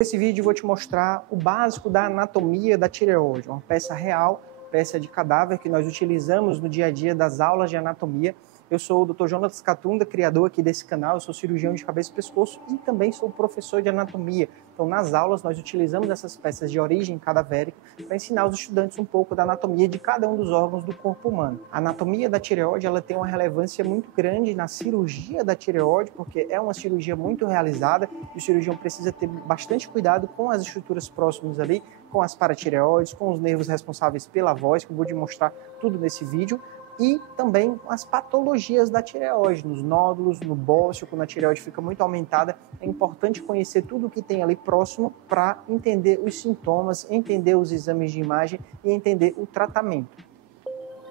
Nesse vídeo eu vou te mostrar o básico da anatomia da tireoide, uma peça real, peça de cadáver que nós utilizamos no dia a dia das aulas de anatomia. Eu sou o Dr. Jonas Catunda, criador aqui desse canal, eu sou cirurgião de cabeça e pescoço e também sou professor de anatomia. Então nas aulas nós utilizamos essas peças de origem cadavérica para ensinar os estudantes um pouco da anatomia de cada um dos órgãos do corpo humano. A anatomia da tireoide ela tem uma relevância muito grande na cirurgia da tireoide, porque é uma cirurgia muito realizada e o cirurgião precisa ter bastante cuidado com as estruturas próximas ali, com as paratireoides, com os nervos responsáveis pela voz, que eu vou te mostrar tudo nesse vídeo. E também as patologias da tireoide, nos nódulos, no bócio, quando a tireoide fica muito aumentada, é importante conhecer tudo o que tem ali próximo para entender os sintomas, entender os exames de imagem e entender o tratamento.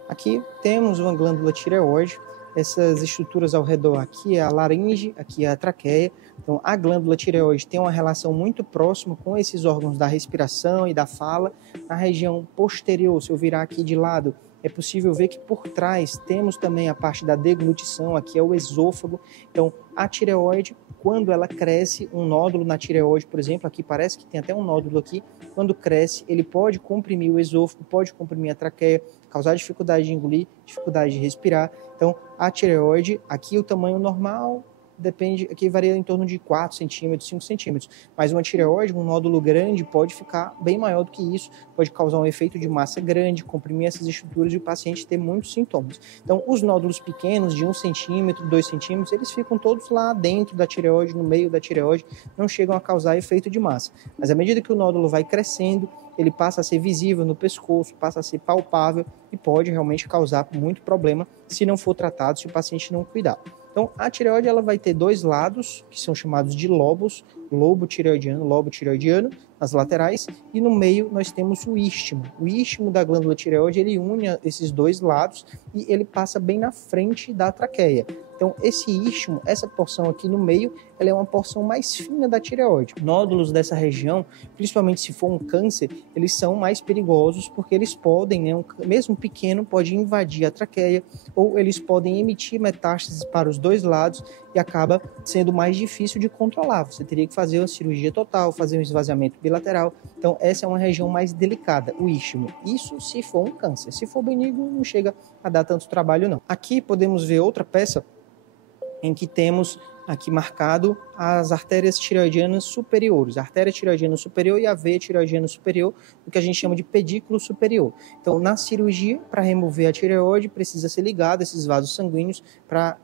Aqui temos uma glândula tireoide, essas estruturas ao redor, aqui é a laringe, aqui é a traqueia. Então a glândula tireoide tem uma relação muito próxima com esses órgãos da respiração e da fala. Na região posterior, se eu virar aqui de lado, é possível ver que por trás temos também a parte da deglutição, aqui é o esôfago. Então, a tireoide, quando ela cresce, um nódulo na tireoide, por exemplo, aqui parece que tem até um nódulo aqui, quando cresce, ele pode comprimir o esôfago, pode comprimir a traqueia, causar dificuldade de engolir, dificuldade de respirar. Então, a tireoide, aqui o tamanho normal, depende, aqui varia em torno de 4 centímetros, 5 centímetros. Mas uma tireoide, um nódulo grande, pode ficar bem maior do que isso, pode causar um efeito de massa grande, comprimir essas estruturas e o paciente ter muitos sintomas. Então, os nódulos pequenos, de 1 centímetro, 2 centímetros, eles ficam todos lá dentro da tireoide, no meio da tireoide, não chegam a causar efeito de massa. Mas à medida que o nódulo vai crescendo, ele passa a ser visível no pescoço, passa a ser palpável e pode realmente causar muito problema se não for tratado, se o paciente não cuidar. Então, a tireoide ela vai ter dois lados, que são chamados de lobos, lobo tireoidiano, nas laterais, e no meio nós temos o istmo. O istmo da glândula tireoide, ele une esses dois lados e ele passa bem na frente da traqueia. Então, esse istmo, essa porção aqui no meio, ela é uma porção mais fina da tireoide. Nódulos dessa região, principalmente se for um câncer, eles são mais perigosos porque eles podem, mesmo pequeno, pode invadir a traqueia ou eles podem emitir metástases para os dois lados e acaba sendo mais difícil de controlar. Você teria que fazer uma cirurgia total, fazer um esvaziamento bilateral. Então, essa é uma região mais delicada, o istmo. Isso se for um câncer. Se for benigno, não chega a dar tanto trabalho, não. Aqui podemos ver outra peça em que temos aqui marcado as artérias tireoidianas superiores, a artéria tireoidiana superior e a veia tireoidiana superior, o que a gente chama de pedículo superior. Então, na cirurgia, para remover a tireoide, precisa ser ligado esses vasos sanguíneos para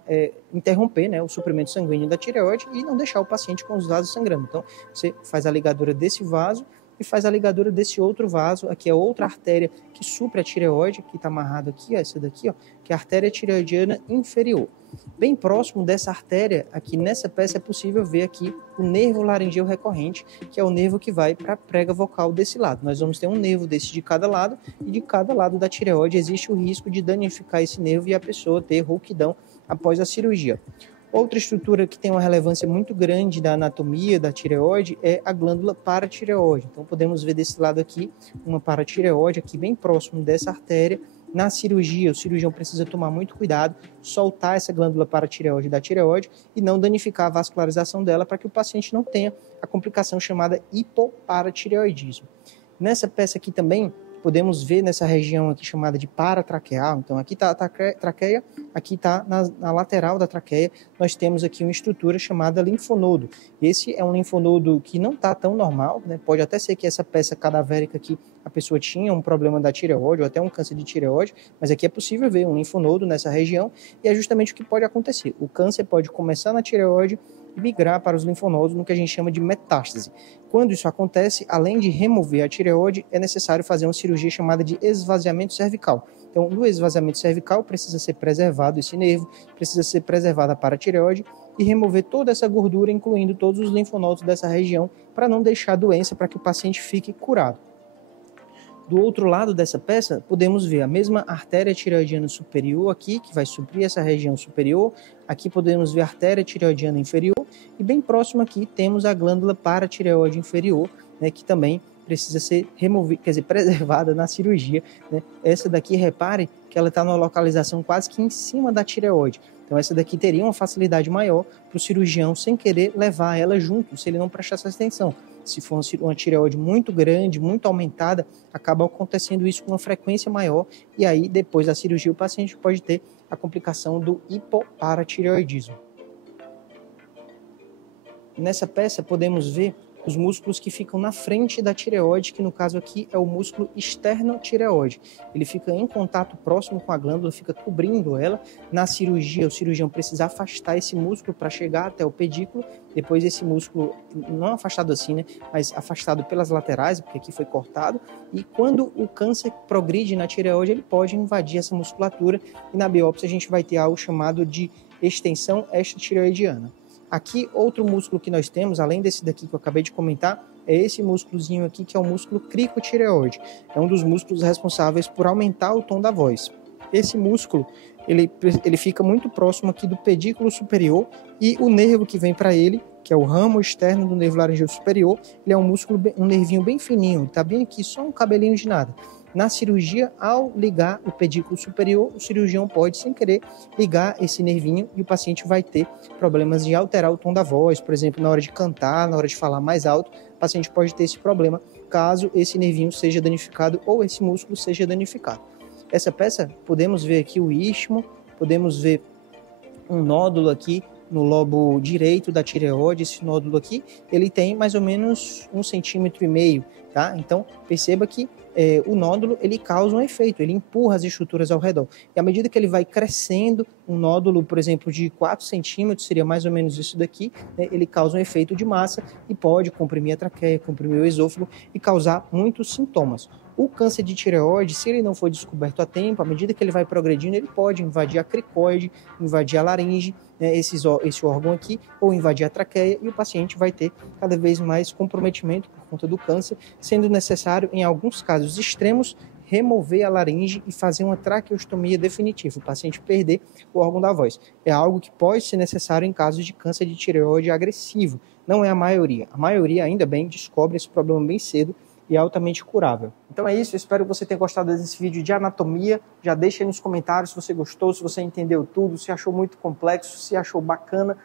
interromper, o suprimento sanguíneo da tireoide e não deixar o paciente com os vasos sangrando. Então, você faz a ligadura desse vaso e faz a ligadura desse outro vaso, aqui é outra artéria que supre a tireoide, que está amarrado aqui, essa daqui, que é a artéria tireoidiana inferior. Bem próximo dessa artéria, aqui nessa peça é possível ver aqui o nervo laringeu recorrente, que é o nervo que vai para a prega vocal desse lado. Nós vamos ter um nervo desse de cada lado e de cada lado da tireoide existe o risco de danificar esse nervo e a pessoa ter rouquidão após a cirurgia. Outra estrutura que tem uma relevância muito grande da anatomia da tireoide é a glândula paratireoide. Então podemos ver desse lado aqui uma paratireoide aqui bem próximo dessa artéria. Na cirurgia, o cirurgião precisa tomar muito cuidado, soltar essa glândula paratireoide da tireoide e não danificar a vascularização dela para que o paciente não tenha a complicação chamada hipoparatireoidismo. Nessa peça aqui também, podemos ver nessa região aqui chamada de paratraqueal. Então aqui está a traqueia, aqui está na lateral da traqueia, nós temos aqui uma estrutura chamada linfonodo. Esse é um linfonodo que não está tão normal, pode até ser que essa peça cadavérica aqui, a pessoa tinha um problema da tireoide ou até um câncer de tireoide, mas aqui é possível ver um linfonodo nessa região e é justamente o que pode acontecer. O câncer pode começar na tireoide e migrar para os linfonodos no que a gente chama de metástase. Quando isso acontece, além de remover a tireoide, é necessário fazer uma cirurgia chamada de esvaziamento cervical. Então, no esvaziamento cervical, precisa ser preservado esse nervo, precisa ser preservada a paratireoide e remover toda essa gordura, incluindo todos os linfonodos dessa região, para não deixar doença, para que o paciente fique curado. Do outro lado dessa peça, podemos ver a mesma artéria tireoidiana superior aqui, que vai suprir essa região superior. Aqui podemos ver a artéria tireoidiana inferior. E bem próximo aqui temos a glândula paratireoide inferior, que também precisa ser removida, preservada na cirurgia. Essa daqui, repare que ela está numa localização quase que em cima da tireoide. Então essa daqui teria uma facilidade maior para o cirurgião, sem querer levar ela junto, se ele não prestasse atenção. se for uma tireoide muito grande, muito aumentada, acaba acontecendo isso com uma frequência maior, e aí depois da cirurgia o paciente pode ter a complicação do hipoparatireoidismo. Nessa peça podemos ver os músculos que ficam na frente da tireoide, que no caso aqui é o músculo externo-tireoide. Ele fica em contato próximo com a glândula, fica cobrindo ela. Na cirurgia, o cirurgião precisa afastar esse músculo para chegar até o pedículo. Depois esse músculo, não afastado assim, né, mas afastado pelas laterais, porque aqui foi cortado. E quando o câncer progride na tireoide, ele pode invadir essa musculatura. E na biópsia a gente vai ter algo chamado de extensão extratireoidiana. Aqui, outro músculo que nós temos, além desse daqui que eu acabei de comentar, é esse músculozinho aqui, que é o músculo cricotireoide. É um dos músculos responsáveis por aumentar o tom da voz. Esse músculo, ele fica muito próximo aqui do pedículo superior, e o nervo que vem para ele, que é o ramo externo do nervo laringeu superior, ele é um músculo, um nervinho bem fininho, tá bem aqui, só um cabelinho de nada. Na cirurgia, ao ligar o pedículo superior, o cirurgião pode, sem querer, ligar esse nervinho e o paciente vai ter problemas de alterar o tom da voz. Por exemplo, na hora de cantar, na hora de falar mais alto, o paciente pode ter esse problema caso esse nervinho seja danificado ou esse músculo seja danificado. Essa peça, podemos ver aqui o istmo, podemos ver um nódulo aqui no lobo direito da tireoide. Esse nódulo aqui, ele tem mais ou menos 1,5 cm, tá? Então, perceba que o nódulo, ele causa um efeito, ele empurra as estruturas ao redor. E à medida que ele vai crescendo, um nódulo, por exemplo, de 4 centímetros, seria mais ou menos isso daqui, né? Ele causa um efeito de massa e pode comprimir a traqueia, comprimir o esôfago e causar muitos sintomas. O câncer de tireoide, se ele não for descoberto a tempo, à medida que ele vai progredindo, ele pode invadir a cricoide, invadir a laringe, né, esse órgão aqui, ou invadir a traqueia, e o paciente vai ter cada vez mais comprometimento por conta do câncer, sendo necessário, em alguns casos extremos, remover a laringe e fazer uma traqueostomia definitiva, o paciente perder o órgão da voz. É algo que pode ser necessário em casos de câncer de tireoide agressivo. Não é a maioria. A maioria, ainda bem, descobre esse problema bem cedo e é altamente curável. Então é isso, eu espero que você tenha gostado desse vídeo de anatomia. Já deixa aí nos comentários se você gostou, se você entendeu tudo, se achou muito complexo, se achou bacana.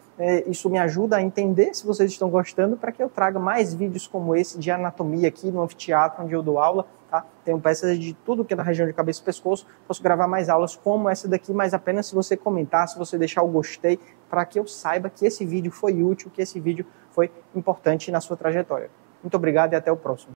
Isso me ajuda a entender se vocês estão gostando, para que eu traga mais vídeos como esse de anatomia aqui no anfiteatro, onde eu dou aula. Tá? Tenho peças de tudo que é na região de cabeça e pescoço. Posso gravar mais aulas como essa daqui, mas apenas se você comentar, se você deixar o gostei, para que eu saiba que esse vídeo foi útil, que esse vídeo foi importante na sua trajetória. Muito obrigado e até o próximo.